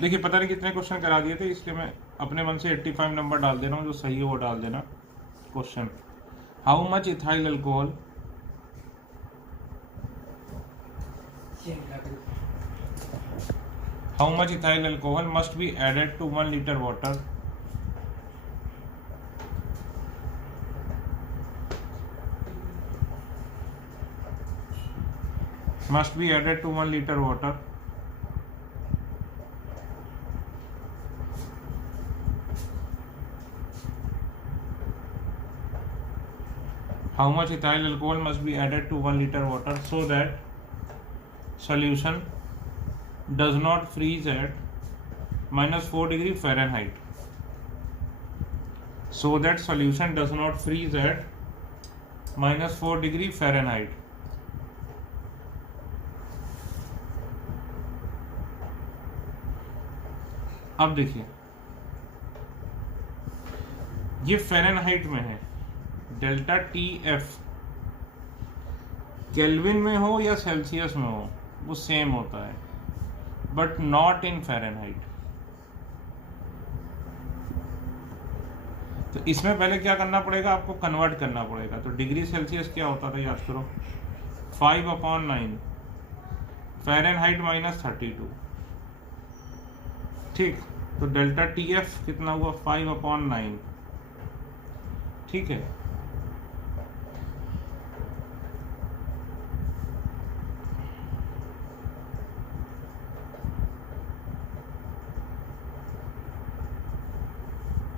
देखिए पता नहीं कितने क्वेश्चन करा दिए थे, इसलिए मैं अपने मन से 85 नंबर डाल दे रहा हूँ, जो सही है वो डाल देना। Question, how much ethyl alcohol must be added to 1 litre water must be added to 1 liter water how much ethyl alcohol must be added to 1 liter water so that solution does not freeze at -4 degree Fahrenheit, so that solution does not freeze at -4 degree Fahrenheit. अब देखिए ये Fahrenheit में है, delta T F kelvin में हो या Celsius में हो वो सेम होता है, बट नॉट इन फ़ारेनहाइट। तो इसमें पहले क्या करना पड़ेगा, आपको कन्वर्ट करना पड़ेगा। तो डिग्री सेल्सियस क्या होता था, याद करो, 5/9 फ़ारेनहाइट -32। ठीक, तो डेल्टा टी एफ कितना हुआ, 5/9। ठीक है,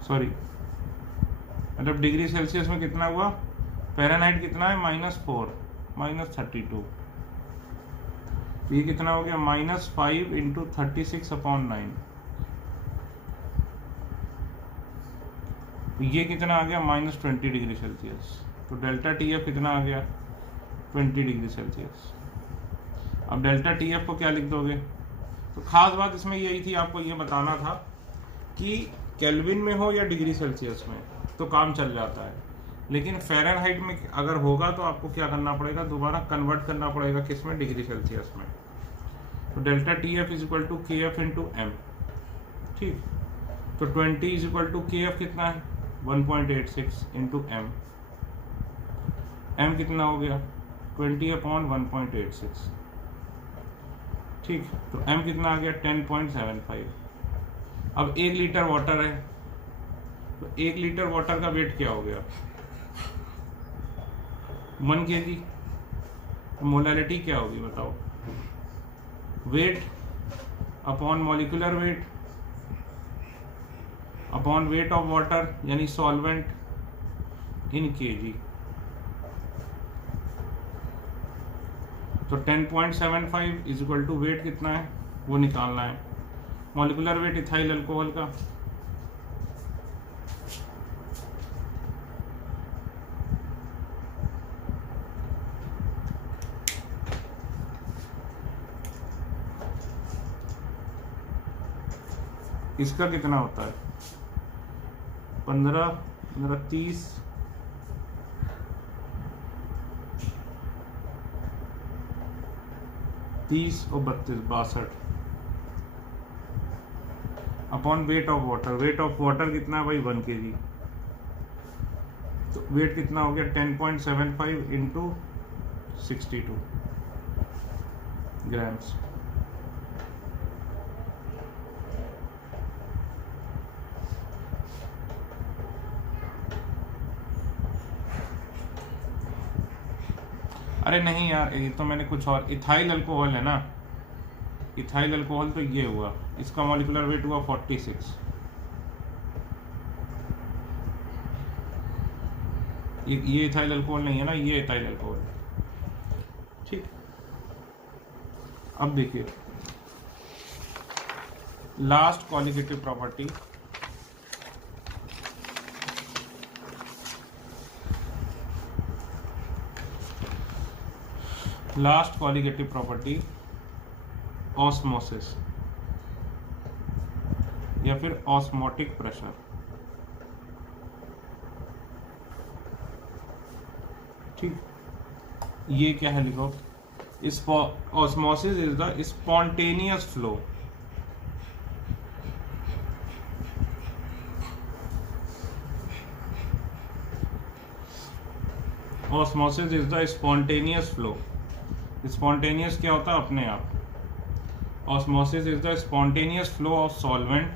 सॉरी, मतलब डिग्री सेल्सियस में कितना हुआ, फ़ारेनहाइट कितना है, -4 -32, ये कितना हो गया, -5 × 36/9। ये कितना आ गया, -20 डिग्री सेल्सियस। तो डेल्टा टी एफ कितना आ गया, 20 डिग्री सेल्सियस। अब डेल्टा टी एफ को क्या लिख दोगे, तो खास बात इसमें यही थी, आपको ये बताना था कि केल्विन में हो या डिग्री सेल्सियस में तो काम चल जाता है, लेकिन फ़ारेनहाइट में अगर होगा तो आपको क्या करना पड़ेगा, दोबारा कन्वर्ट करना पड़ेगा, किस में, डिग्री सेल्सियस में। तो delta T F = KF × M। ठीक, तो 20 = KF कितना है, 1.86 × M। M कितना हो गया, 20/1.86। ठीक, तो M कितना आ गया, 10.75। अब 1 लीटर वाटर है, तो 1 लीटर वाटर का वेट क्या हो गया, 1 kg। तो मोलारिटी क्या होगी बताओ, weight upon molecular weight upon weight of water यानी सॉल्वेंट इन kg। तो 10.75 = वेट कितना है वो निकालना है, मॉलिक्यूलर वेट इथाइल अल्कोहल का। इसका कितना होता है, 15 30 30 और 32 62 upon weight of water. Weight of water कितना है भाई, 1 kg। तो वेट कितना हो गया, 10.75 × 62 ग्राम्स। अरे नहीं यार, ये तो मैंने कुछ और, इथाइल अल्कोहल है ना, इथाइल अल्कोहल तो ये हुआ, इसका मॉलिक्यूलर वेट हुआ 46। ये इथाइल अल्कोहल नहीं है ना, ये इथाइल अल्कोहल। ठीक, अब देखिए last qualitative property, last qualitative property osmosis या फिर ऑस्मोटिक प्रेशर। ठीक, ये क्या है, लिखो, osmosis is the spontaneous flow osmosis is the spontaneous flow. Spontaneous क्या होता है? अपने आप। Osmosis is the spontaneous flow of solvent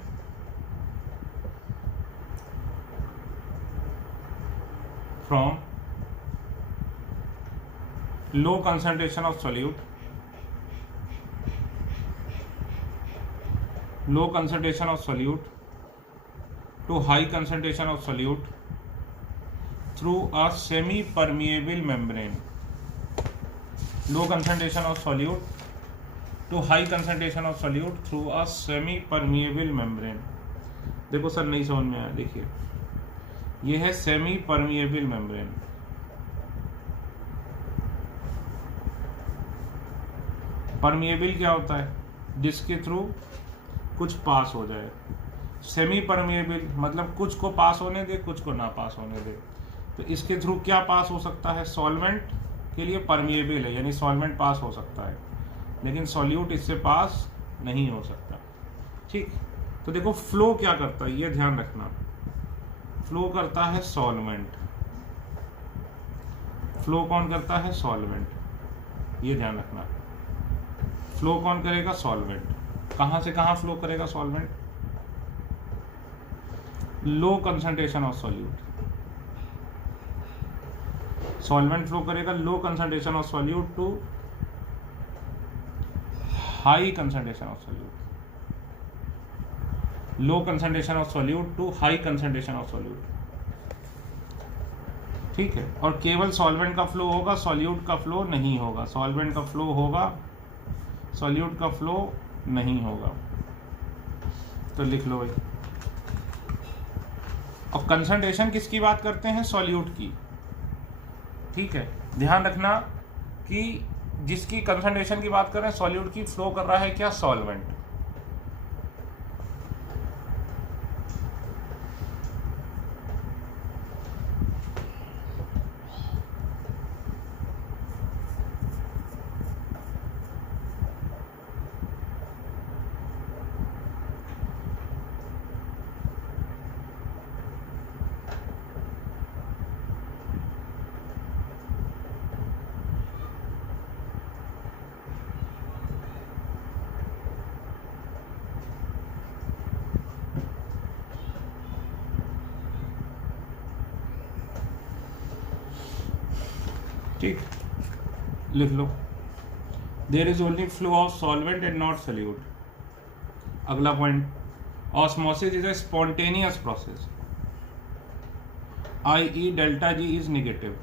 from low concentration of solute to high concentration of solute through a semi permeable membrane. Low concentration of solute to high concentration of solute through a semi permeable membrane. देखो sir नहीं समझ में आया, देखिए ये है semi permeable membrane. Permeable क्या होता है? जिसके थ्रू कुछ पास हो जाए। सेमी परमिएबल मतलब कुछ को पास होने दे, कुछ को ना पास होने दे। तो इसके थ्रू क्या पास हो सकता है? सॉल्वेंट के लिए परमिएबल है, यानी सॉल्वेंट पास हो सकता है, लेकिन सॉल्यूट इससे पास नहीं हो सकता। ठीक, तो देखो फ्लो क्या करता है, ये ध्यान रखना। फ्लो करता है सॉल्वेंट। फ्लो कौन करता है? सॉल्वेंट। ये ध्यान रखना, फ्लो कौन करेगा? सॉल्वेंट। कहां से कहां फ्लो करेगा solvent? Low concentration of solute. Solvent flow करेगा low concentration of solute to high concentration of solute. Low concentration of solute to high concentration of solute. ठीक है, और केवल सॉल्वेंट का फ्लो होगा, सॉल्यूट का फ्लो नहीं होगा। सॉल्वेंट का फ्लो होगा, सॉल्यूट का फ्लो नहीं होगा। तो लिख लो भाई। और कंसंट्रेशन किसकी बात करते हैं? सॉल्यूट की। ठीक है, ध्यान रखना कि जिसकी कंसंट्रेशन की बात कर रहे हैं, सॉल्यूट की, फ्लो कर रहा है क्या? सॉल्वेंट। ठीक, लिख लो। There is only flow of solvent and not solute. अगला point, osmosis is a spontaneous process, i.e. Delta G is negative.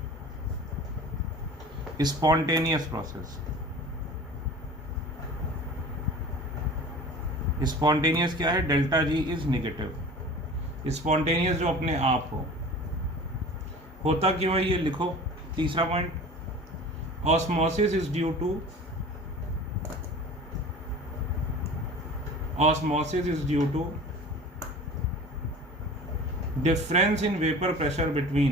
Spontaneous process. Spontaneous क्या है? Delta G is negative. Spontaneous जो अपने आप हो। होता क्यों है ये लिखो। तीसरा point, osmosis is due to difference in vapor pressure between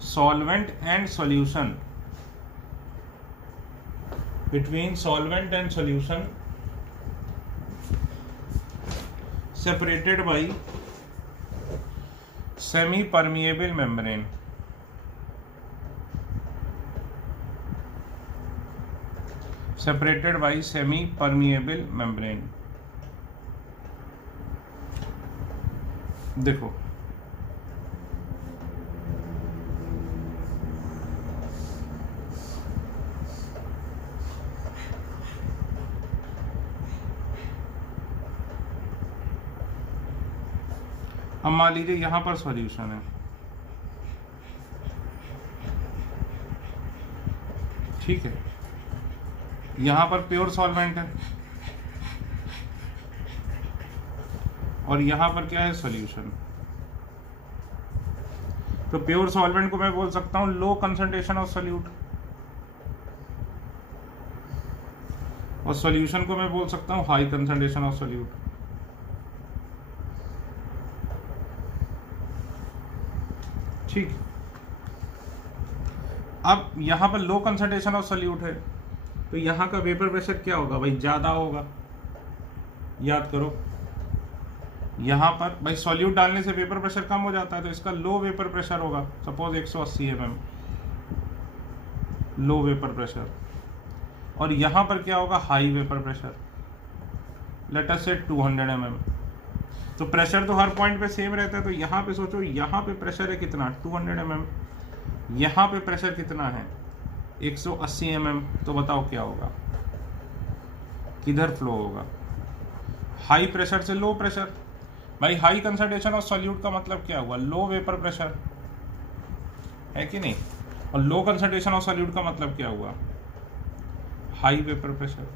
solvent and solution, separated by semi permeable membrane। separated by semi permeable membrane। देखो अब मान लीजिए यहां पर सॉल्यूशन है, ठीक है, यहां पर प्योर सॉल्वेंट है और यहां पर क्या है? सॉल्यूशन। तो प्योर सॉल्वेंट को मैं बोल सकता हूं लो कंसंट्रेशन ऑफ सॉल्यूट, और सॉल्यूशन को मैं बोल सकता हूं हाई कंसंट्रेशन ऑफ सॉल्यूट। ठीक, अब यहां पर लो कंसंट्रेशन ऑफ सॉल्यूट है तो यहां का वेपर प्रेशर क्या होगा भाई? ज्यादा होगा। याद करो, यहाँ पर भाई सॉल्यूट डालने से वेपर प्रेशर कम हो जाता है, तो इसका लो वेपर प्रेशर होगा, सपोज 180 mm लो वेपर प्रेशर, और यहाँ पर क्या होगा, high vapour pressure, let us से 200 mm। तो प्रेशर तो हर पॉइंट पे सेम रहता है, तो यहाँ पे सोचो, यहाँ पे प्रेशर है कितना, 200 mm, यहाँ पे प्रेशर कितना है, 180 mm। तो बताओ क्या होगा, किधर फ्लो होगा, हाई प्रेशर से लो प्रेशर। भाई हाई कंसंट्रेशन ऑफ सॉल्यूट का मतलब क्या हुआ, लो वेपर प्रेशर, है कि नहीं, और लो कंसंट्रेशन ऑफ सॉल्यूट का मतलब क्या हुआ, हाई वेपर प्रेशर।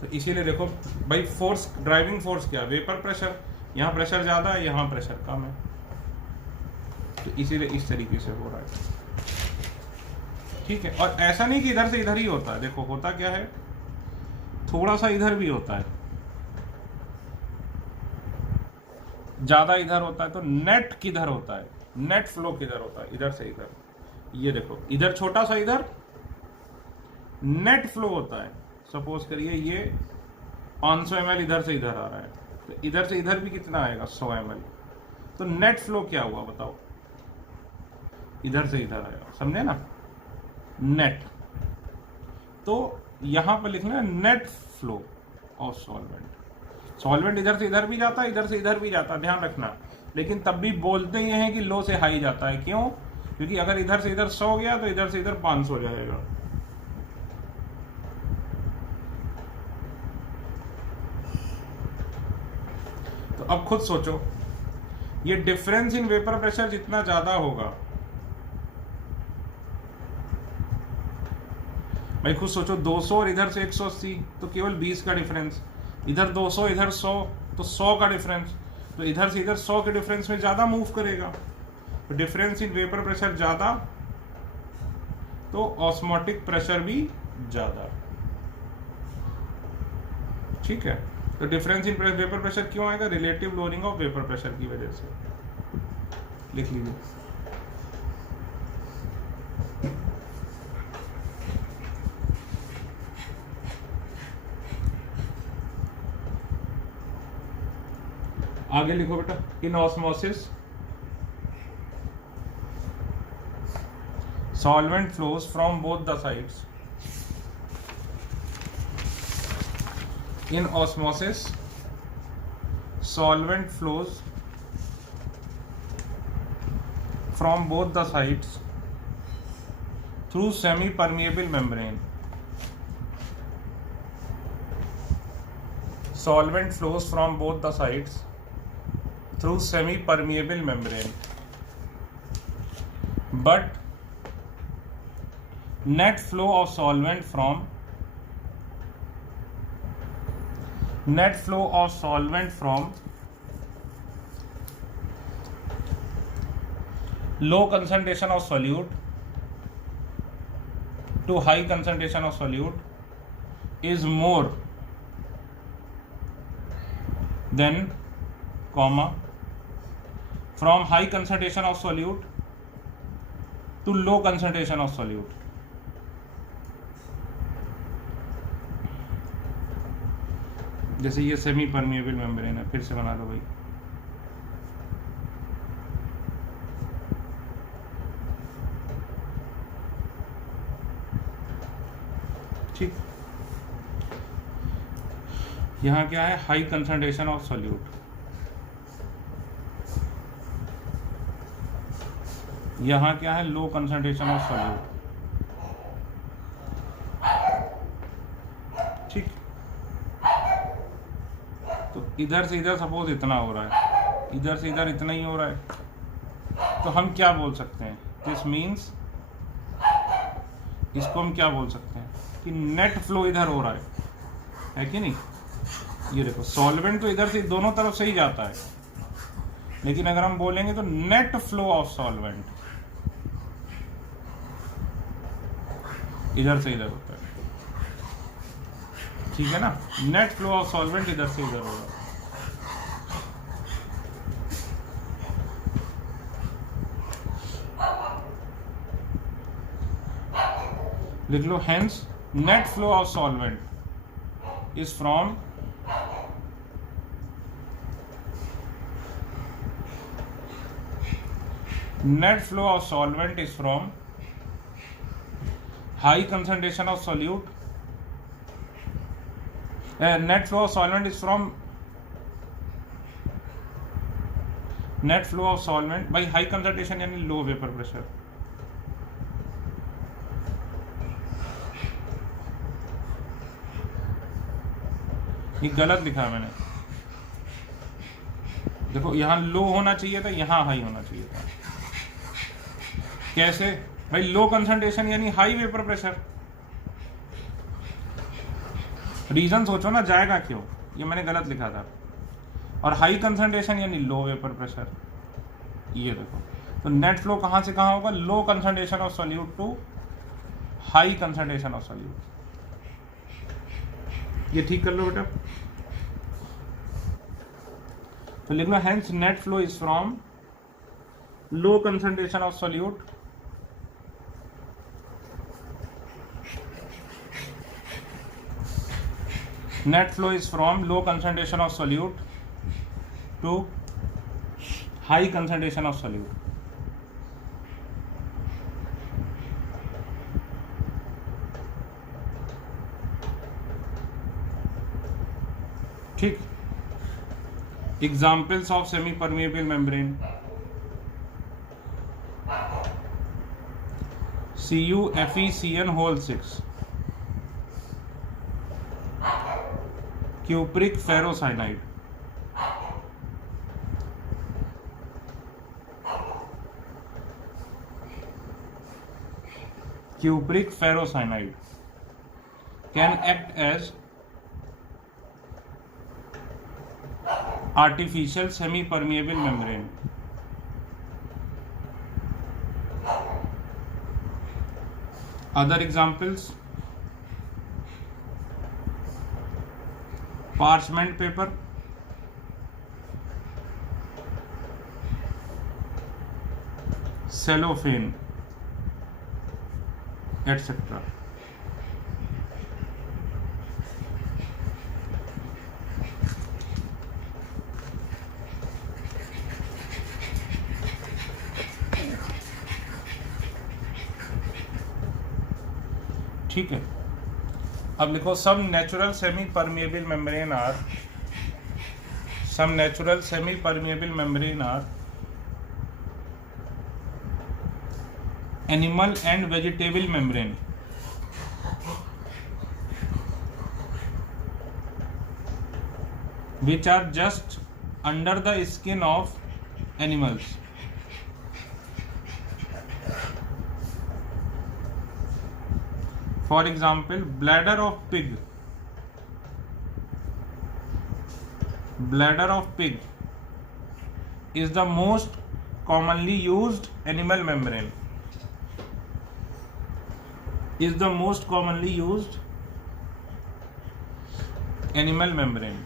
तो इसीलिए देखो भाई, फोर्स, ड्राइविंग फोर्स क्या, वेपर प्रेशर, यहाँ प्रेशर ज़्यादा है, यहाँ प्रेशर कम है, तो इसीलिए इस तरीके से हो रहा है, ठीक है। और ऐसा नहीं कि इधर से इधर ही होता है, देखो होता क्या है, थोड़ा सा इधर भी होता है, ज़्यादा इधर होता है, तो नेट किधर होता है, नेट फ्लो किधर होता है, इधर से इधर। ये देखो इधर छोटा सा इधर नेट फ्लो होता है, सपोज करिए ये 500 ml इधर से इधर आ रहा है, तो इधर से इधर भी कितना आएगा, 100 ml। तो नेट फ्लो क्या हुआ बताओ, इधर से इधर आएगा, समझे ना, नेट। तो यहां पर लिखना है net flow of solvent. Solvent इधर से इधर भी जाता है, इधर से इधर भी जाता है, ध्यान रखना, लेकिन तब भी बोलते ये हैं कि लो से हाई जाता है, क्यों, क्योंकि अगर इधर से इधर 100 गया तो इधर से इधर 500 जाएगा। तो अब खुद सोचो, ये डिफरेंस इन वेपर प्रेशर जितना ज्यादा होगा, भाई खुद सोचो, 200 और इधर से 180, तो केवल 20 का डिफरेंस, इधर 200 इधर 100, तो 100 का डिफरेंस, तो इधर से इधर 100 के डिफरेंस में ज्यादा मूव करेगा, तो डिफरेंस इन वेपर प्रेशर ज्यादा, तो ऑस्मोटिक प्रेशर भी ज्यादा, ठीक है। तो डिफरेंस इन वेपर प्रेशर क्यों आएगा, relative lowering of vapour pressure की वजह से, लिख लीजिए। आगे लिखो बेटा, इन osmosis solvent flows from both the sides. In osmosis, solvent flows from both the sides through semi-permeable membrane. Solvent flows from both the sides through semi-permeable membrane, but net flow of solvent from low concentration of solute to high concentration of solute is more than, from high concentration of solute to low concentration of solute. जैसे ये semi permeable membrane है, फिर से बना लो भाई, ठीक। यहाँ क्या है, हाई कंसंट्रेशन ऑफ सॉल्यूट, यहाँ क्या है, लो कंसंट्रेशन ऑफ सॉल्यूट, ठीक। तो इधर से इधर सपोज इतना हो रहा है, इधर से इधर इतना ही हो रहा है, तो हम क्या बोल सकते हैं, दिस मीन्स, इसको हम क्या बोल सकते हैं कि नेट फ्लो इधर हो रहा है कि नहीं। ये देखो सॉल्वेंट तो इधर से दोनों तरफ से ही जाता है, लेकिन अगर हम बोलेंगे तो नेट फ्लो ऑफ सॉल्वेंट इधर से इधर होता है, ठीक है ना, नेट फ्लो ऑफ सॉल्वेंट इधर से इधर होगा। लिख लो, hence net flow of solvent is from net flow of solvent is from high concentration of solute, net flow of solvent is from net flow of solvent by high concentration यानी low vapor pressure. ये गलत लिखा है मैंने, देखो यहाँ लो होना चाहिए था, यहाँ हाई होना चाहिए था. कैसे भाई? लो कंसंट्रेशन यानी हाई वेपर प्रेशर. रीजन सोचो ना, जाएगा क्यों, ये मैंने गलत लिखा था. और हाई कंसंट्रेशन यानी लो वेपर प्रेशर. ये देखो, तो नेट फ्लो कहां से कहां होगा? Low concentration of solute to high concentration of solute. ये ठीक कर लो बेटा. तो लिख लो hence net flow is from low concentration of solute net flow is from low concentration of solute to high concentration of solute. ठीक. Examples of semi permeable membrane: CuFeCN whole 6, cupric ferrocyanide, cupric ferrocyanide can act as artificial semi-permeable membrane. Other examples: parchment paper, cellophane, etc. ठीक है. अब लिखो some natural semi-permeable membrane are animal and vegetable membrane. Which are just under the skin of animals. For example, bladder of pig is the most commonly used animal membrane.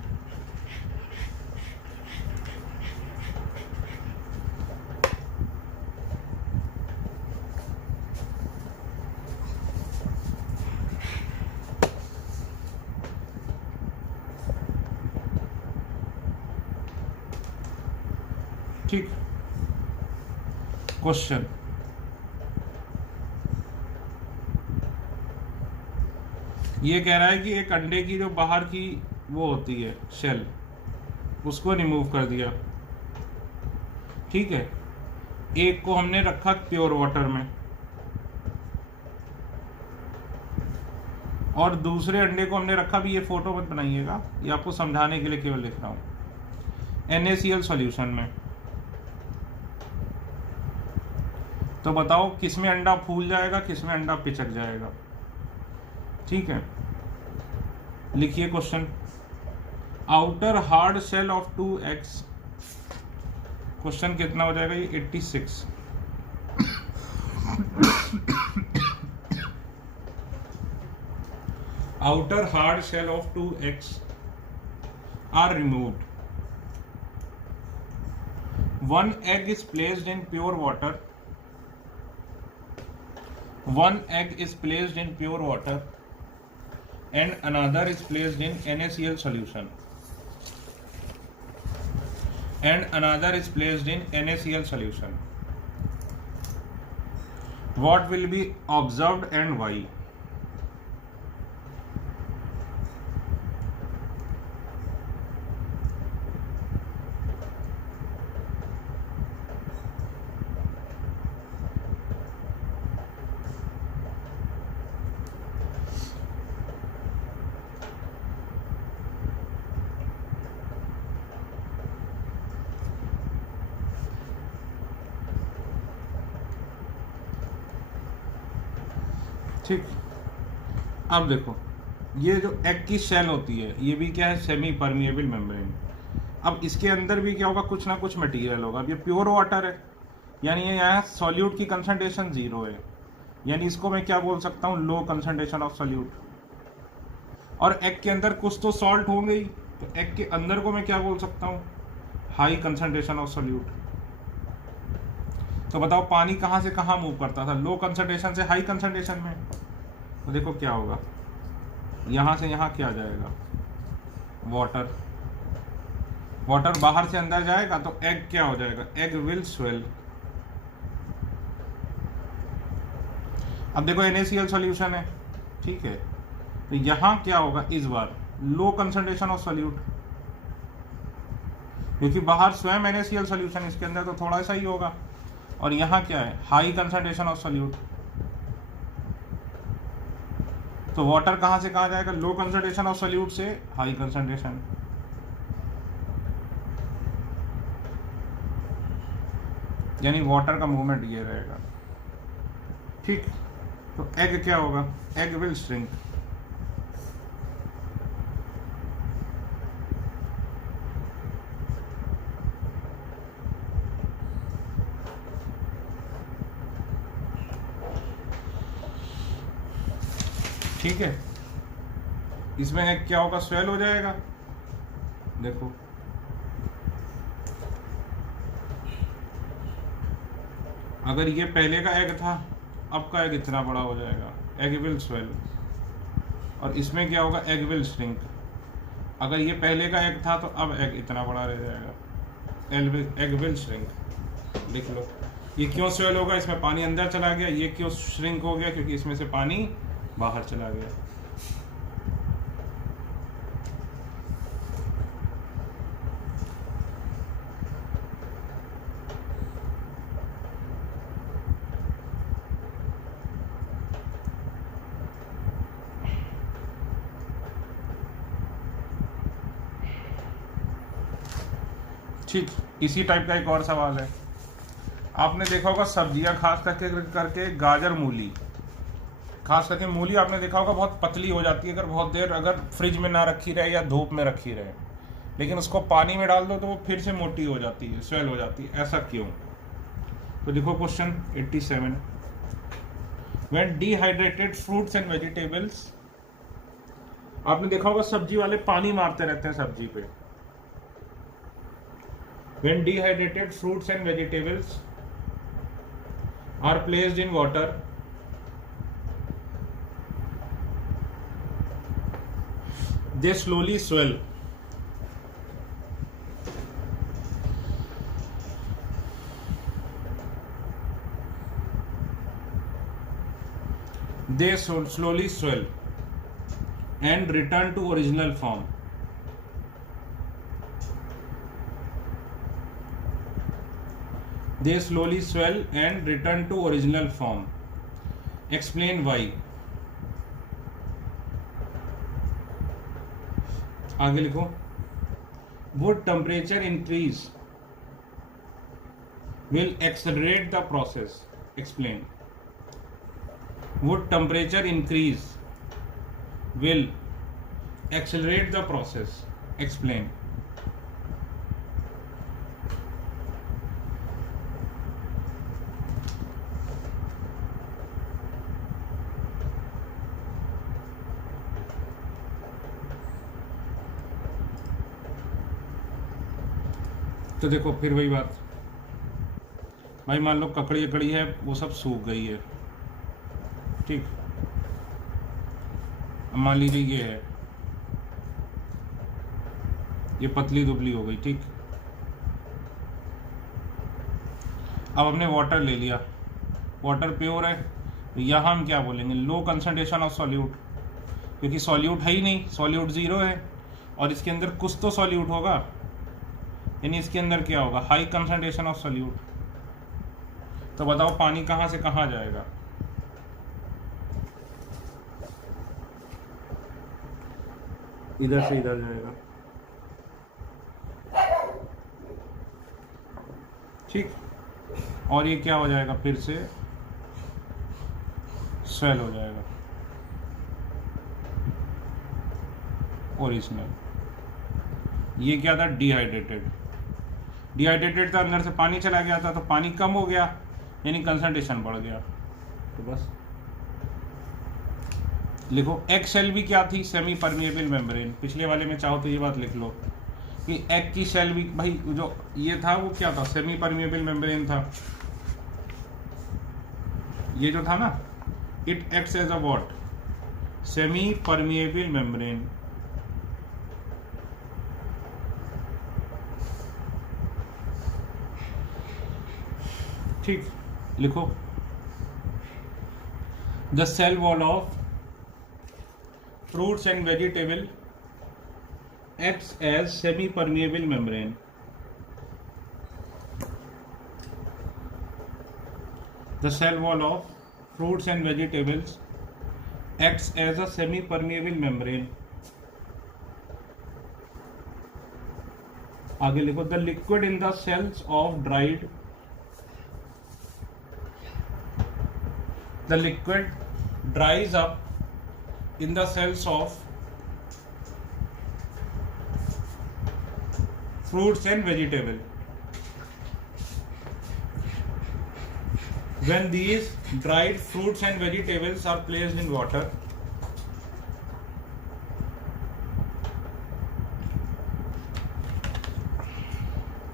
ठीक. Question: ये कह रहा है कि एक अंडे की जो बाहर की वो होती है शेल, उसको रिमूव कर दिया. ठीक है. एक को हमने रखा प्योर वाटर में और दूसरे अंडे को हमने रखा, भी ये फोटो मत बनाइएगा, ये आपको समझाने के लिए केवल लिख रहा हूं, NaCl सॉल्यूशन में. तो बताओ किसमें अंडा फूल जाएगा, किसमें अंडा पिचक जाएगा. ठीक है. लिखिए question: outer hard shell of 2x. Question कितना हो जाएगा? ये 86. Outer hard shell of 2x are removed. One egg is placed in pure water. One egg is placed in pure water and another is placed in NaCl solution. What will be observed and why. ठीक, अब देखो ये जो egg की shell होती है ये भी क्या है, सेमी परमिएबल मेम्ब्रेन। अब इसके अंदर भी क्या होगा, कुछ ना कुछ मटेरियल होगा। अब ये प्योर वाटर है, यानी ये यहाँ सॉल्यूट की कंसंट्रेशन 0 है, यानी इसको मैं क्या बोल सकता हूँ, लो कंसंट्रेशन ऑफ सॉल्यूट। और एग के अंदर कुछ तो सॉल्ट होंगे ही, तो एग के अंदर को मैं क्या बोल सकता हूँ, हाई कंसंट्रेशन ऑफ सॉल्यूट। तो बताओ पानी कहाँ से कहाँ मूव करता था, लो कंसंट्रेशन से हाई कंसंट्रेशन में। तो देखो क्या होगा, यहाँ से यहाँ क्या जाएगा, वाटर। वाटर बाहर से अंदर जाएगा तो एग क्या हो जाएगा, एग विल स्वेल। अब देखो NaCl सॉल्यूशन है, ठीक है, तो यहाँ क्या होगा, इस बार लो कंसंट्रेशन ऑफ सॉल्यूट, क्योंकि बाहर स्वयं NaCl सॉल्यूशन, इसके अंदर तो थोड़ा सा ही होगा। और यहाँ क्या है, हाई कंसंट्रेशन ऑफ सॉल्यूट। तो वाटर कहाँ से कहाँ जाएगा, लो कंसंट्रेशन ऑफ सॉल्यूट से हाई कंसंट्रेशन। यानी वाटर का मूवमेंट ये रहेगा, ठीक। तो एग क्या होगा, एग विल श्रिंक। ठीक है, इसमें एग क्या होगा, स्वेल हो जाएगा। देखो अगर ये पहले का एग था, अब का एग इतना बड़ा हो जाएगा, एग विल स्वेल। और इसमें क्या होगा, एग विल श्रिंक। अगर ये पहले का एग था तो अब एग इतना बड़ा रह जाएगा, एग विल श्रिंक। लिख लो, ये क्यों स्वेल होगा, इसमें पानी अंदर चला गया। ये क्यों श्रिंक हो गया, क्योंकि इसमें से पानी बाहर चला गया। ठीक, इसी टाइप का एक और सवाल है। आपने देखा होगा सब्जियां खास करके गाजर, मूली, खास करके मूली आपने देखा होगा बहुत पतली हो जाती है अगर बहुत देर अगर फ्रिज में ना रखी रहे या धूप में रखी रहे, लेकिन उसको पानी में डाल दो तो वो फिर से मोटी हो जाती है, स्वेल हो जाती है। ऐसा क्यों? तो देखो question 87, when dehydrated fruits and vegetables, आपने देखा होगा सब्जी वाले पानी मारते रहते हैं सब्जी पे। When dehydrated fruits and vegetables are placed in water, they slowly swell. They slowly swell and return to original form. They slowly swell and return to original form. Explain why. आगे लिखो, would temperature increase will accelerate the process. Explain. Would temperature increase will accelerate the process. Explain. तो देखो फिर वही बात भाई, मान लो ककड़ी अकड़ी है वो सब सूख गई है, ठीक। अब मान लीजिए ये है, ये पतली दुबली हो गई, ठीक। अब हमने वाटर ले लिया, वाटर प्योर है, तो यहाँ हम क्या बोलेंगे, लो कंसंट्रेशन ऑफ सॉल्यूट, क्योंकि सॉल्यूट है ही नहीं, सॉल्यूट ज़ीरो है और इसके अंदर कुछ तो सॉल्यूट होगा, यानी इसके अंदर क्या होगा, हाई कंसंट्रेशन ऑफ सॉल्यूट। तो बताओ पानी कहाँ से कहाँ जाएगा, इधर से इधर जाएगा, ठीक। और ये क्या हो जाएगा, फिर से स्वेल हो जाएगा, ओरिजिनल। ये क्या था, डिहाइड्रेटेड, डिहाइड्रेटेड था, अंदर से पानी चला गया था, तो पानी कम हो गया यानी कंसंट्रेशन बढ़ गया। तो बस लिखो एग शेल भी क्या थी, सेमी परमिएबल मेम्ब्रेन। पिछले वाले में चाहो तो ये बात लिख लो कि एग की शेल भी, भाई जो ये था वो क्या था, सेमी परमिएबल मेम्ब्रेन था। ये जो था ना, it acts as a what, semi permeable membrane. ठीक, लिखो the cell wall of fruits and vegetable acts as semi-permeable membrane. The cell wall of fruits and vegetables acts as a semi-permeable membrane. आगे लिखो the liquid in the cells of dried, the liquid dries up in the cells of fruits and vegetable. When these dried fruits and vegetables are placed in water,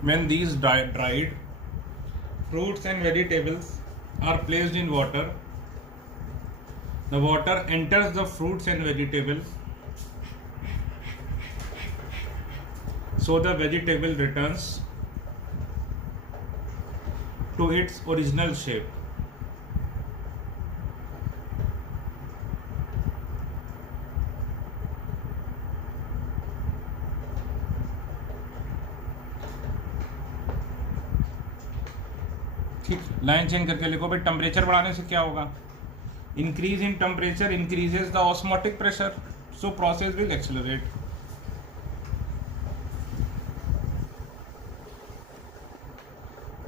when these dried fruits and vegetables are placed in water, the water enters the fruits and vegetables, so the vegetable returns to its original shape. ठीक, line change करके लिखो भाई, temperature बढ़ाने से क्या होगा, increase in temperature increases the osmotic pressure, so process will accelerate.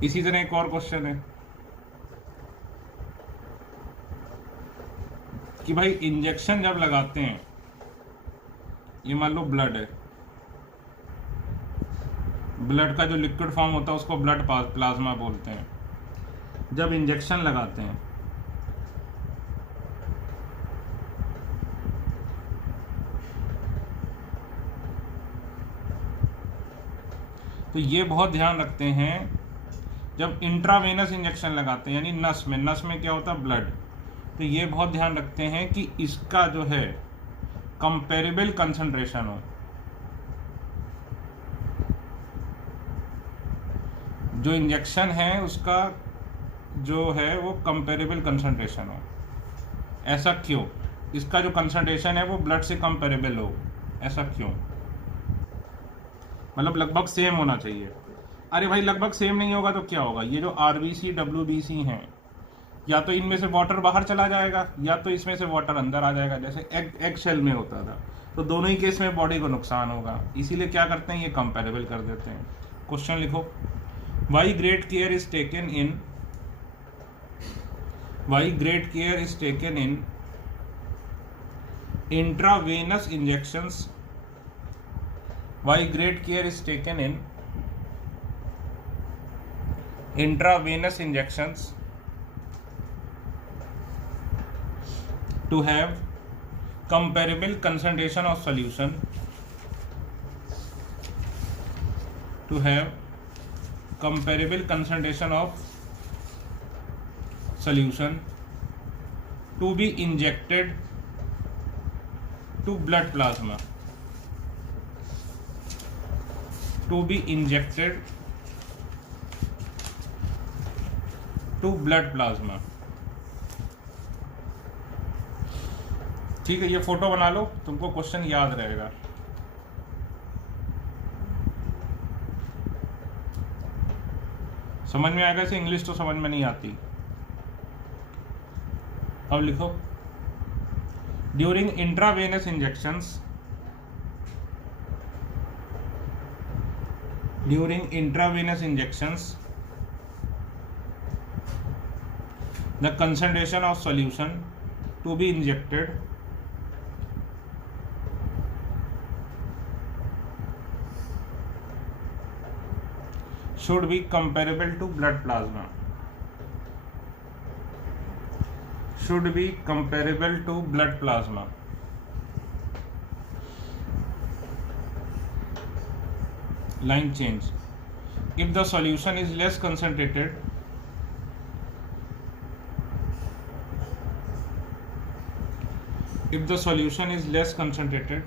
इसी तरह एक और क्वेश्चन है कि भाई इंजेक्शन जब लगाते हैं, ये मान लो ब्लड है, ब्लड का जो लिक्विड फॉर्म होता है उसको ब्लड प्लाज्मा बोलते हैं। जब इंजेक्शन लगाते हैं तो ये बहुत ध्यान रखते हैं, जब इंट्रावेनस इंजेक्शन लगाते हैं यानी नस में क्या होता है, ब्लड, तो ये बहुत ध्यान रखते हैं कि इसका जो है कंपेरेबल कंसंट्रेशन हो, जो इंजेक्शन है उसका जो है वो कंपेरेबल कंसंट्रेशन हो। ऐसा क्यों, इसका जो कंसंट्रेशन है वो ब्लड से कंपेरेबल हो, ऐसा क्यों, मतलब लगभग सेम होना चाहिए। अरे भाई लगभग सेम नहीं होगा तो क्या होगा, ये जो आरबीसी डब्ल्यूबीसी हैं, या तो इनमें से वाटर बाहर चला जाएगा या तो इसमें से वाटर अंदर आ जाएगा, जैसे एग शेल में होता था, तो दोनों ही केस में बॉडी को नुकसान होगा, इसीलिए क्या करते हैं, ये कंपेरेबल कर देते हैं। क्वेश्चन लिखो, why great care is taken in intravenous injections, why great care is taken in intravenous injections to have comparable concentration of solution, to have comparable concentration of solution to be injected to blood plasma, to be injected to blood plasma। ठीक है, ये photo बना लो, तुमको question याद रहेगा। समझ में आएगा? इसे इंग्लिश तो समझ में नहीं आती। अब लिखो, during intravenous injections, during intravenous injections the concentration of solution to be injected should be comparable to blood plasma, should be comparable to blood plasma. Line change. If the solution is less concentrated, if the solution is less concentrated,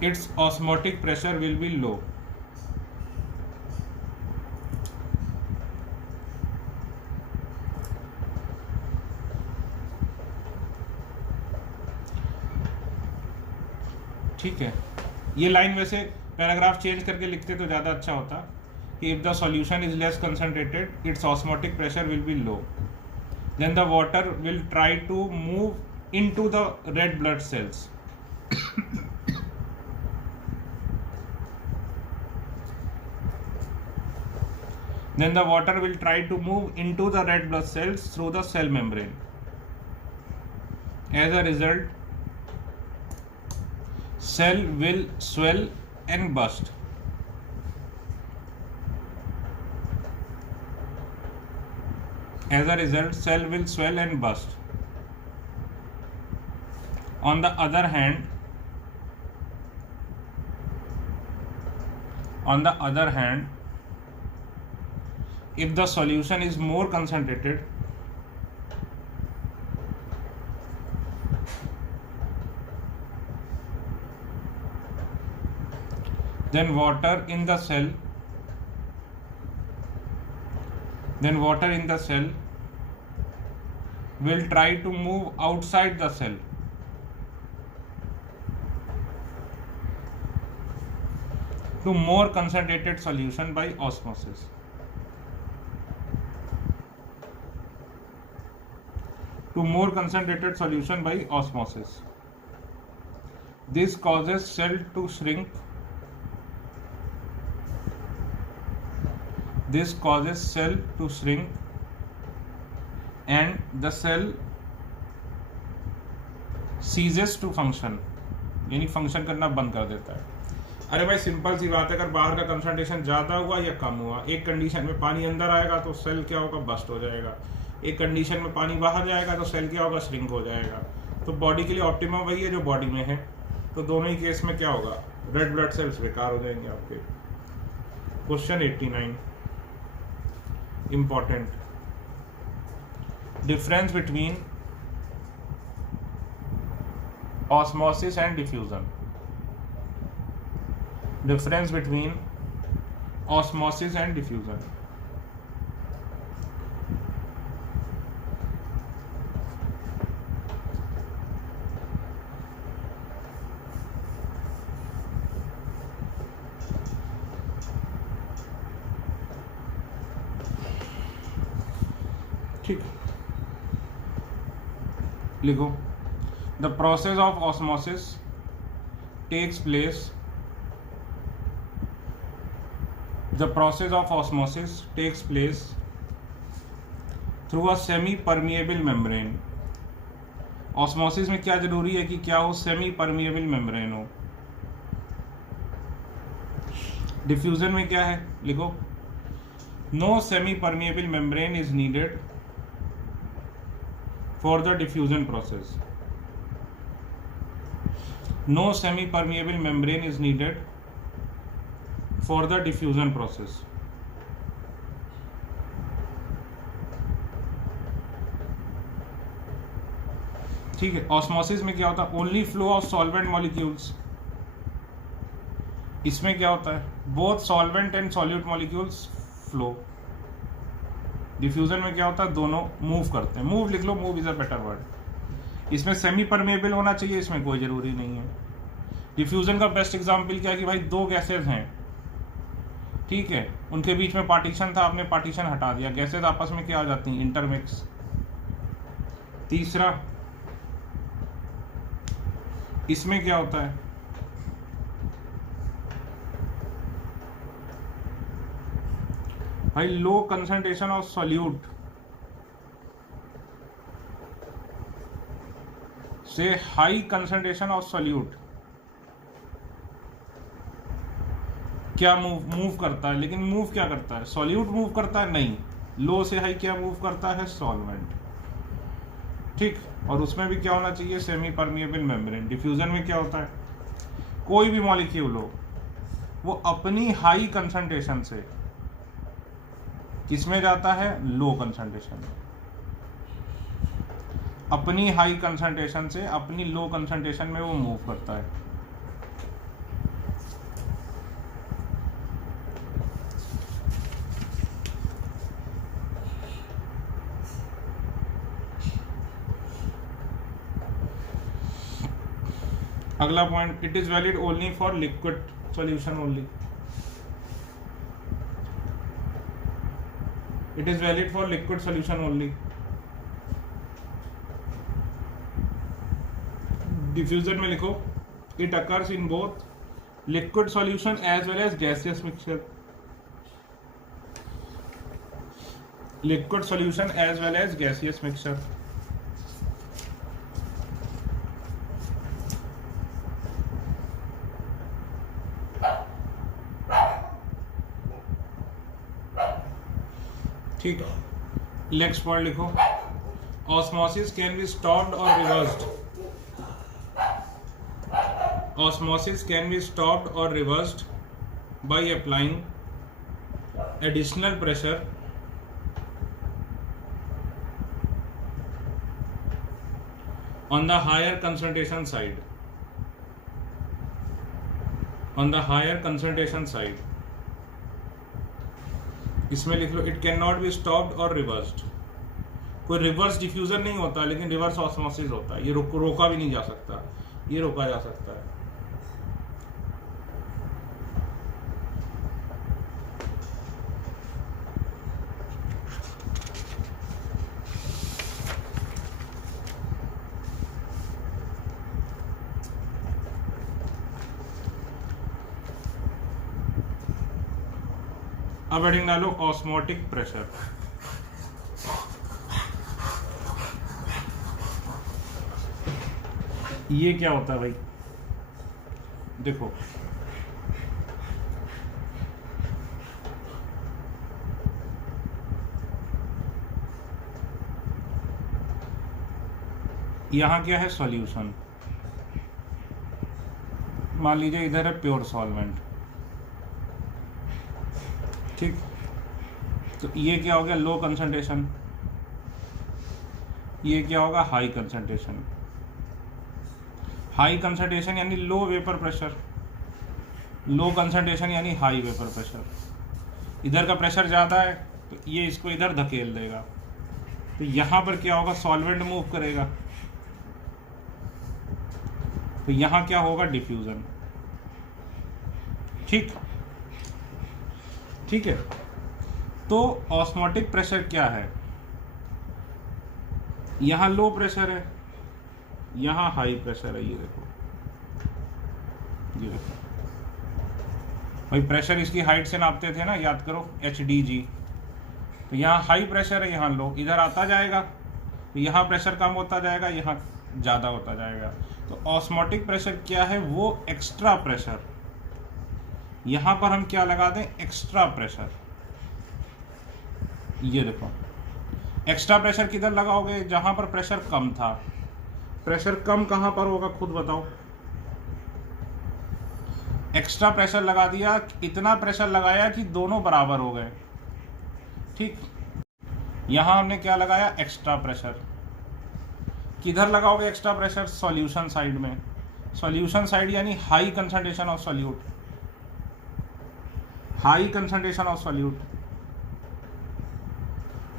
its osmotic pressure will be low. ठीक है, ये line वैसे paragraph change करके लिखते तो ज़्यादा अच्छा होता कि if the solution is less concentrated, its osmotic pressure will be low. Then the water will try to move into the red blood cells. Then the water will try to move into the red blood cells through the cell membrane. As a result, cell will swell and burst. As a result, cell will swell and burst. On the other hand, if the solution is more concentrated, then water in the cell will try to move outside the cell to more concentrated solution by osmosis. To more concentrated solution by osmosis. This causes cell to shrink. This causes cell to shrink and the cell ceases to function, यानी function करना बंद कर देता है। अरे भाई simple सी बात है, अगर बाहर का कंसंट्रेशन ज़्यादा हुआ या कम हुआ, एक कंडीशन में पानी अंदर आएगा तो सेल क्या होगा, बस्ट हो जाएगा। एक कंडीशन में पानी बाहर जाएगा तो सेल क्या होगा, श्रिंक हो जाएगा। तो बॉडी के लिए ऑप्टिमम वही है जो बॉडी में है। तो दोनों ही केस में क्या होगा, रेड ब्लड सेल्स बेकार हो जाएंगे आपके। Question 89 important. Difference between osmosis and diffusion. Difference between osmosis and diffusion. ठीक, लिखो, the process of osmosis takes place, the process of osmosis takes place through a semi permeable membrane. Osmosis में क्या जरूरी है कि क्या हो, सेमी परमिएबल मेम्ब्रेन हो। डिफ्यूजन में क्या है, लिखो, no semi permeable membrane is needed for the diffusion process. No semi-permeable membrane is needed for the diffusion process. ठीक है, ऑस्मोसिस में क्या होता है, only flow of solvent molecules. इसमें क्या होता है, both solvent and solute molecules flow. Diffusion में क्या होता है, दोनों मूव करते हैं। मूव लिख लो, move is a better word. इसमें सेमी परमेबल होना चाहिए, इसमें कोई ज़रूरी नहीं है। डिफ्यूज़न का बेस्ट एग्जाम्पल क्या है कि भाई दो गैसेज हैं, ठीक है, उनके बीच में पार्टीशन था, आपने पार्टीशन हटा दिया, गैसेज आपस में क्या हो जाती हैं, इंटरमिक्स। तीसरा, इसमें क्या होता है, भाई लो कंसंट्रेशन ऑफ सॉल्यूट से हाई कंसंट्रेशन ऑफ सॉल्यूट क्या मूव करता है, लेकिन मूव क्या करता है, सॉल्यूट मूव करता है, नहीं, लो से हाई क्या मूव करता है, सॉल्वेंट, ठीक। और उसमें भी क्या होना चाहिए, सेमी परमिएबल मेम्ब्रेन। डिफ्यूजन में क्या होता है, कोई भी मॉलिक्यूल हो वो अपनी हाई कंसंट्रेशन से किसमें जाता है, लो कंसंट्रेशन में, अपनी हाई कंसंट्रेशन से अपनी लो कंसंट्रेशन में वो मूव करता है। अगला point, it is valid only for liquid solution only. It is valid for liquid solution only. Diffusion में लिखो, it occurs in both liquid solution as well as gaseous mixture. Liquid solution as well as gaseous mixture. ठीक है, next point लिखो, osmosis can be stopped और reversed. Osmosis can be stopped or reversed by applying additional pressure on the higher concentration side. On the higher concentration side. इसमें लिख लो, it cannot be stopped or reversed. कोई reverse diffusion नहीं होता, लेकिन reverse osmosis होता है। ये रोका भी नहीं जा सकता, ये रोका जा सकता है। अब हेडिंग डालो ऑस्मोटिक प्रेशर। ये क्या होता है भाई, देखो यहां क्या है, सॉल्यूशन, मान लीजिए इधर है प्योर सॉल्वेंट, ठीक। तो ये क्या हो गया, लो कंसंट्रेशन, ये क्या होगा, हाई कंसंट्रेशन। हाई कंसंट्रेशन यानी लो वेपर प्रेशर, लो कंसंट्रेशन यानी हाई वेपर प्रेशर। इधर का प्रेशर ज़्यादा है तो ये इसको इधर धकेल देगा, तो यहाँ पर क्या होगा, सॉल्वेंट मूव करेगा, तो यहाँ क्या होगा, डिफ्यूजन, ठीक, ठीक है। तो ऑस्मोटिक प्रेशर क्या है, यहां लो प्रेशर है, यहां हाई प्रेशर है, ये देखो, ये देखो भाई, प्रेशर इसकी हाइट से नापते थे ना, याद करो, HDG। तो यहाँ हाई प्रेशर है, यहाँ लो, इधर आता जाएगा तो यहाँ प्रेशर कम होता जाएगा, यहाँ ज़्यादा होता जाएगा। तो ऑस्मोटिक प्रेशर क्या है, वो एक्स्ट्रा प्रेशर, यहाँ पर हम क्या लगा दें, एक्स्ट्रा प्रेशर। ये देखो, एक्स्ट्रा प्रेशर किधर लगाओगे, जहाँ पर प्रेशर कम था। प्रेशर कम कहाँ पर होगा, खुद बताओ। एक्स्ट्रा प्रेशर लगा दिया, इतना प्रेशर लगाया कि दोनों बराबर हो गए, ठीक। यहाँ हमने क्या लगाया, एक्स्ट्रा प्रेशर। किधर लगाओगे एक्स्ट्रा प्रेशर, सॉल्यूशन साइड में। सॉल्यूशन साइड यानी high concentration of solute, high concentration of solute.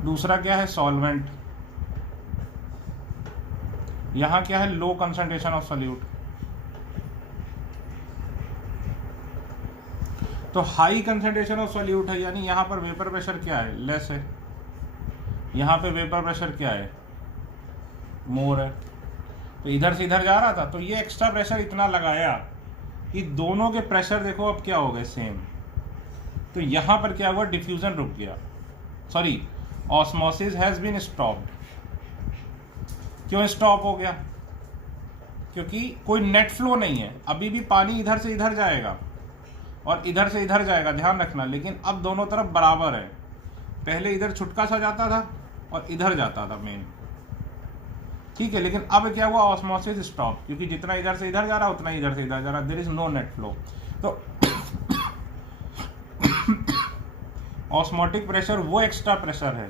दूसरा क्या है, सॉल्वेंट। यहाँ क्या है, लो कंसंट्रेशन ऑफ सॉल्यूट। तो हाई कंसंट्रेशन ऑफ सॉल्यूट है, यानी यहाँ पर वेपर प्रेशर क्या है, लेस है। यहाँ पे वेपर प्रेशर क्या है, मोर है। तो इधर से इधर जा रहा था, तो ये एक्स्ट्रा प्रेशर इतना लगाया कि दोनों के प्रेशर देखो अब क्या हो गए, सेम। तो यहाँ पर क्या हुआ, डिफ्यूजन रुक गया, sorry osmosis has been stopped. क्यों स्टॉप हो गया, क्योंकि कोई नेट फ्लो नहीं है। अभी भी पानी इधर से इधर जाएगा और इधर से इधर जाएगा, ध्यान रखना, लेकिन अब दोनों तरफ बराबर है। पहले इधर छुटका सा जाता था और इधर जाता था मेन, ठीक है। लेकिन अब क्या हुआ, ऑस्मोसिस स्टॉप, क्योंकि जितना इधर से इधर जा रहा उतना इधर से इधर जा रहा, there is no net flow. तो ऑस्मोटिक प्रेशर वो एक्स्ट्रा प्रेशर है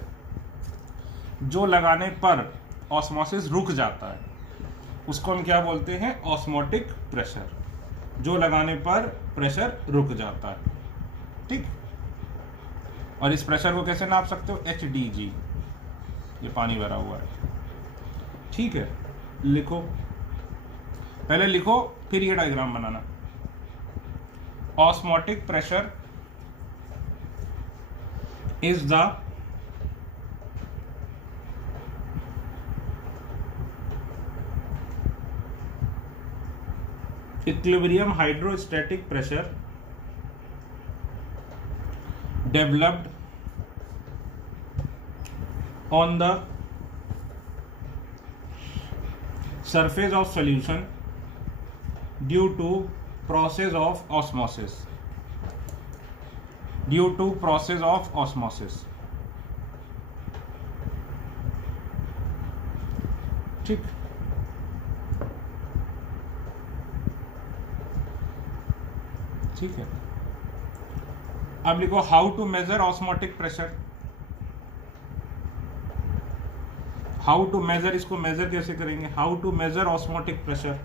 जो लगाने पर ऑस्मोसिस रुक जाता है, उसको हम क्या बोलते हैं, ऑस्मोटिक प्रेशर, जो लगाने पर प्रेशर रुक जाता है, ठीक। और इस प्रेशर को कैसे नाप सकते हो, HDG, ये पानी भरा हुआ है, ठीक है। लिखो, पहले लिखो फिर ये diagram banana. Osmotic pressure is the equilibrium hydrostatic pressure developed on the surface of solution due to process of osmosis, due to process of osmosis, ठीक। ठीक है, अब लिखो how to measure osmotic pressure. How to measure, इसको measure कैसे करेंगे, how to measure osmotic pressure.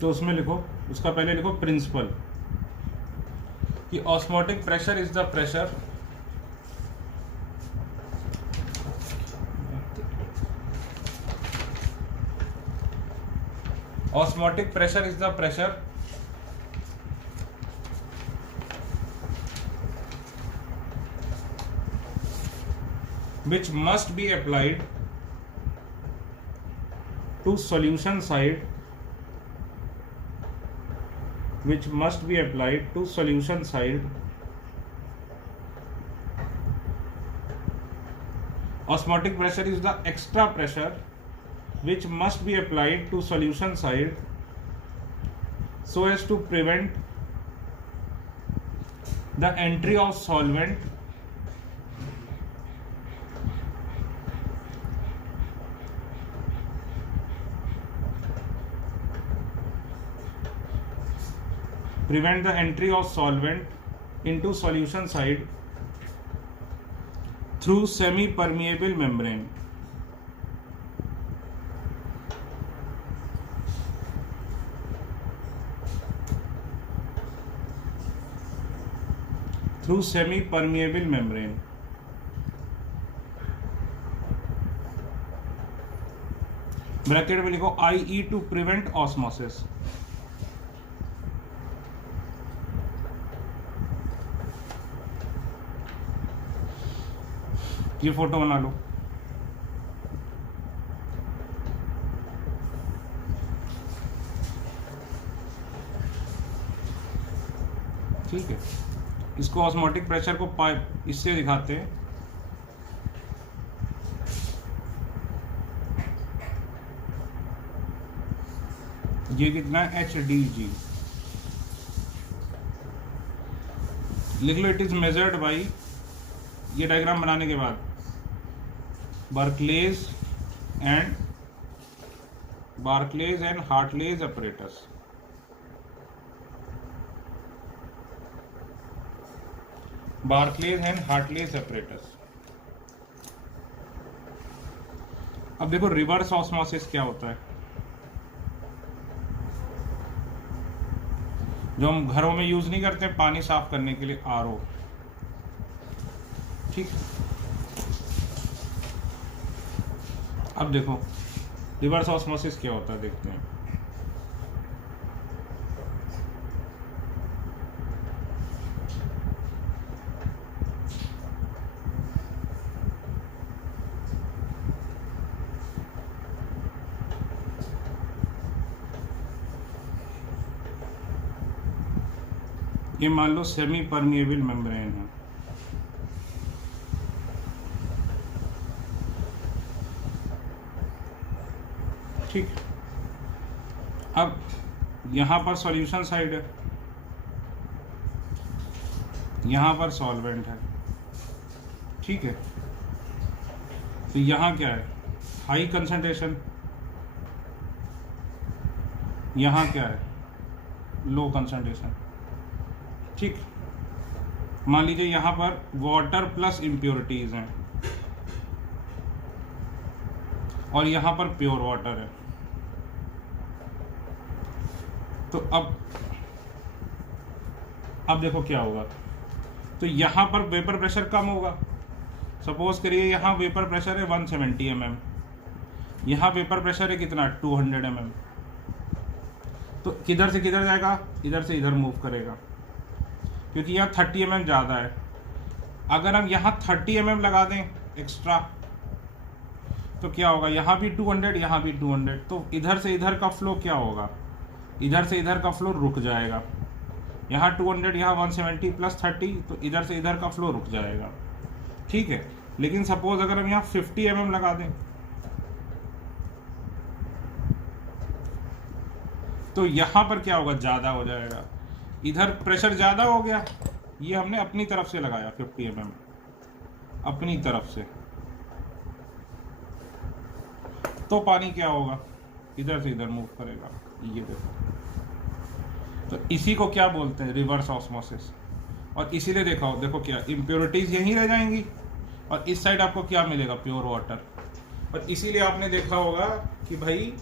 तो उसमें लिखो, उसका पहले लिखो प्रिंसिपल, कि osmotic pressure is the pressure osmotic pressure is the pressure which must be applied to solution side, which must be applied to solution side. Osmotic pressure is the extra pressure which must be applied to solution side so as to prevent the entry of solvent into solution side through semi-permeable membrane. Through semi-permeable membrane. Bracket में लिखो IE to prevent osmosis. ये photo बना लो, ठीक है। इसको osmotic pressure को pipe इससे दिखाते हैं, ये कितना है, HDG लिख लो। इट इज मेजर्ड बाई, ये डायग्राम बनाने के बाद, Berkeley and Hartley apparatus। Berkeley and Hartley apparatus। अब देखो रिवर्स ऑस्मोसिस क्या होता है, जो हम घरों में यूज नहीं करते पानी साफ करने के लिए, RO। ठीक। अब देखो रिवर्स ऑस्मोसिस क्या होता है, देखते हैं। ये मान लो सेमी परमिएबल मेम्ब्रेन है, ठीक। अब यहां पर सॉल्यूशन साइड है, यहां पर सॉल्वेंट है, ठीक है। तो यहां क्या है, हाई कंसंट्रेशन, यहां क्या है, लो कंसंट्रेशन, ठीक। मान लीजिए यहां पर वाटर प्लस इम्प्योरिटीज हैं और यहां पर प्योर वाटर है। तो अब देखो क्या होगा। तो यहां पर वेपर प्रेशर कम होगा। सपोज करिए यहां वेपर प्रेशर है 170 mm, यहां वेपर प्रेशर है कितना 200 mm। तो किधर से किधर जाएगा, इधर से इधर मूव करेगा, क्योंकि यहाँ 30 mm ज़्यादा है। अगर हम यहाँ 30 mm लगा दें एक्स्ट्रा तो क्या होगा, यहाँ भी 200, यहाँ भी 200, तो इधर से इधर का फ्लो क्या होगा, इधर से इधर का फ्लो रुक जाएगा। यहाँ 200, यहाँ 170 प्लस 30, तो इधर से इधर का फ्लो रुक जाएगा, ठीक है। लेकिन सपोज अगर हम यहाँ 50 mm लगा दें तो यहाँ पर क्या होगा, ज़्यादा हो जाएगा, इधर प्रेशर ज़्यादा हो गया। ये हमने अपनी तरफ से लगाया 50 mm, अपनी तरफ से, तो पानी क्या होगा, इधर से इधर मूव करेगा। ये देखो, तो इसी को क्या बोलते हैं, रिवर्स ऑस्मोसिस। और इसीलिए देखो क्या इम्प्योरिटीज यहीं रह जाएंगी और इस साइड आपको क्या मिलेगा, प्योर वाटर। और इसीलिए आपने देखा होगा कि भाई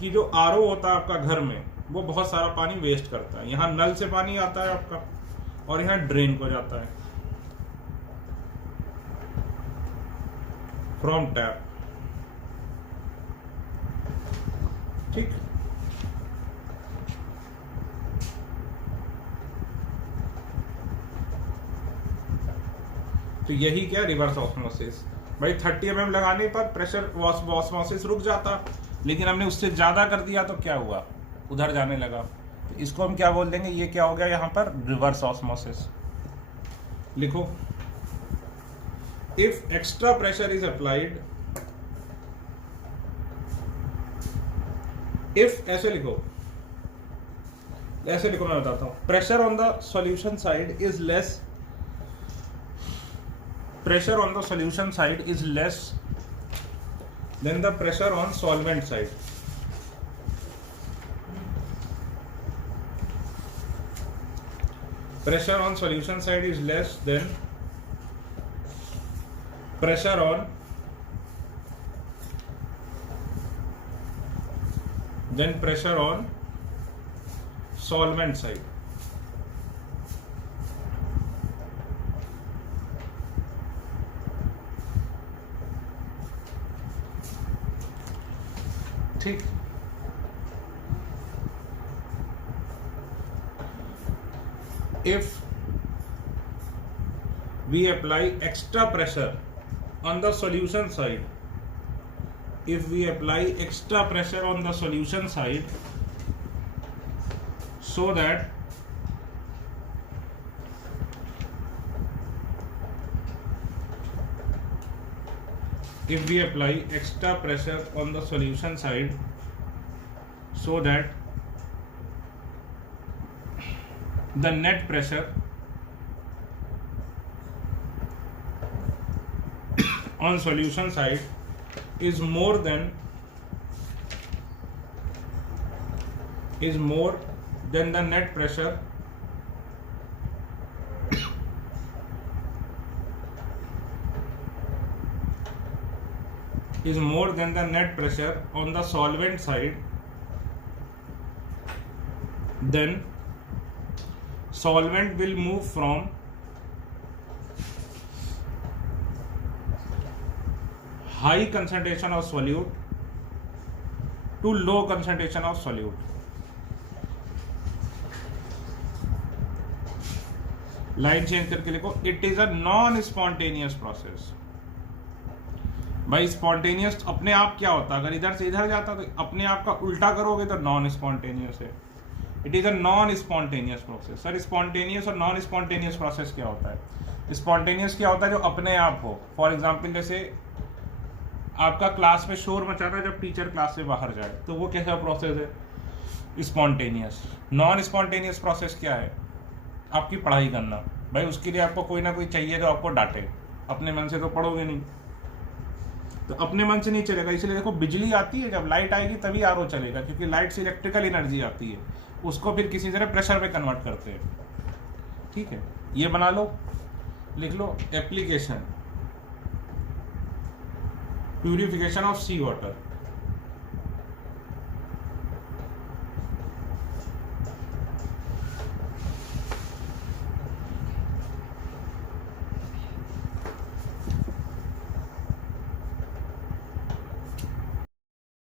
कि जो आरओ होता है आपका घर में, वो बहुत सारा पानी वेस्ट करता है। यहाँ नल से पानी आता है आपका और यहाँ ड्रेन को जाता है फ्रॉम टैप, ठीक। तो यही क्या रिवर्स ऑस्मोसिस। भाई 30 mm लगाने पर प्रेशर ऑस्मोसिस रुक जाता, लेकिन हमने उससे ज्यादा कर दिया तो क्या हुआ, उधर जाने लगा। तो इसको हम क्या बोल देंगे, ये क्या हो गया यहाँ पर, रिवर्स ऑस्मोसिस। लिखो, if extra pressure is applied, if ऐसे लिखो मैं बताता हूं, pressure on the solution side is less, pressure on the solution side is less than the pressure on solvent side. Pressure on solution side is less than pressure on solvent side. ठीक। If we apply extra pressure on the solution side, so that if we apply extra pressure on the solution side so that the net pressure on solution side is more than the net pressure on the solvent side, then solvent will move from high concentration of solute to low concentration of solute. Line change करके लिखो, it is a non spontaneous process. भाई spontaneous अपने आप क्या होता है, अगर इधर से इधर जाता तो अपने आप का उल्टा करोगे तो नॉन स्पॉन्टेनियस है। It is a non spontaneous process. Sir spontaneous और नॉन स्पॉन्टेनियस प्रोसेस क्या होता है? स्पॉन्टेनियस क्या होता है? जो अपने आप हो। फॉर एग्जाम्पल जैसे आपका क्लास में शोर मचाना जब टीचर क्लास से बाहर जाए, तो वो कैसा प्रोसेस है? स्पॉन्टेनियस। नॉन स्पॉन्टेनियस प्रोसेस क्या है? आपकी पढ़ाई करना। भाई उसके लिए आपको कोई ना कोई चाहिए जो आपको डांटे, अपने मन से तो पढ़ोगे नहीं, तो अपने मन से नहीं चलेगा। इसलिए देखो बिजली आती है, जब लाइट आएगी तभी आरओ चलेगा, क्योंकि लाइट से इलेक्ट्रिकल एनर्जी आती है, उसको फिर किसी तरह प्रेशर में कन्वर्ट करते हैं। ठीक है, ये बना लो, लिख लो application purification of sea water.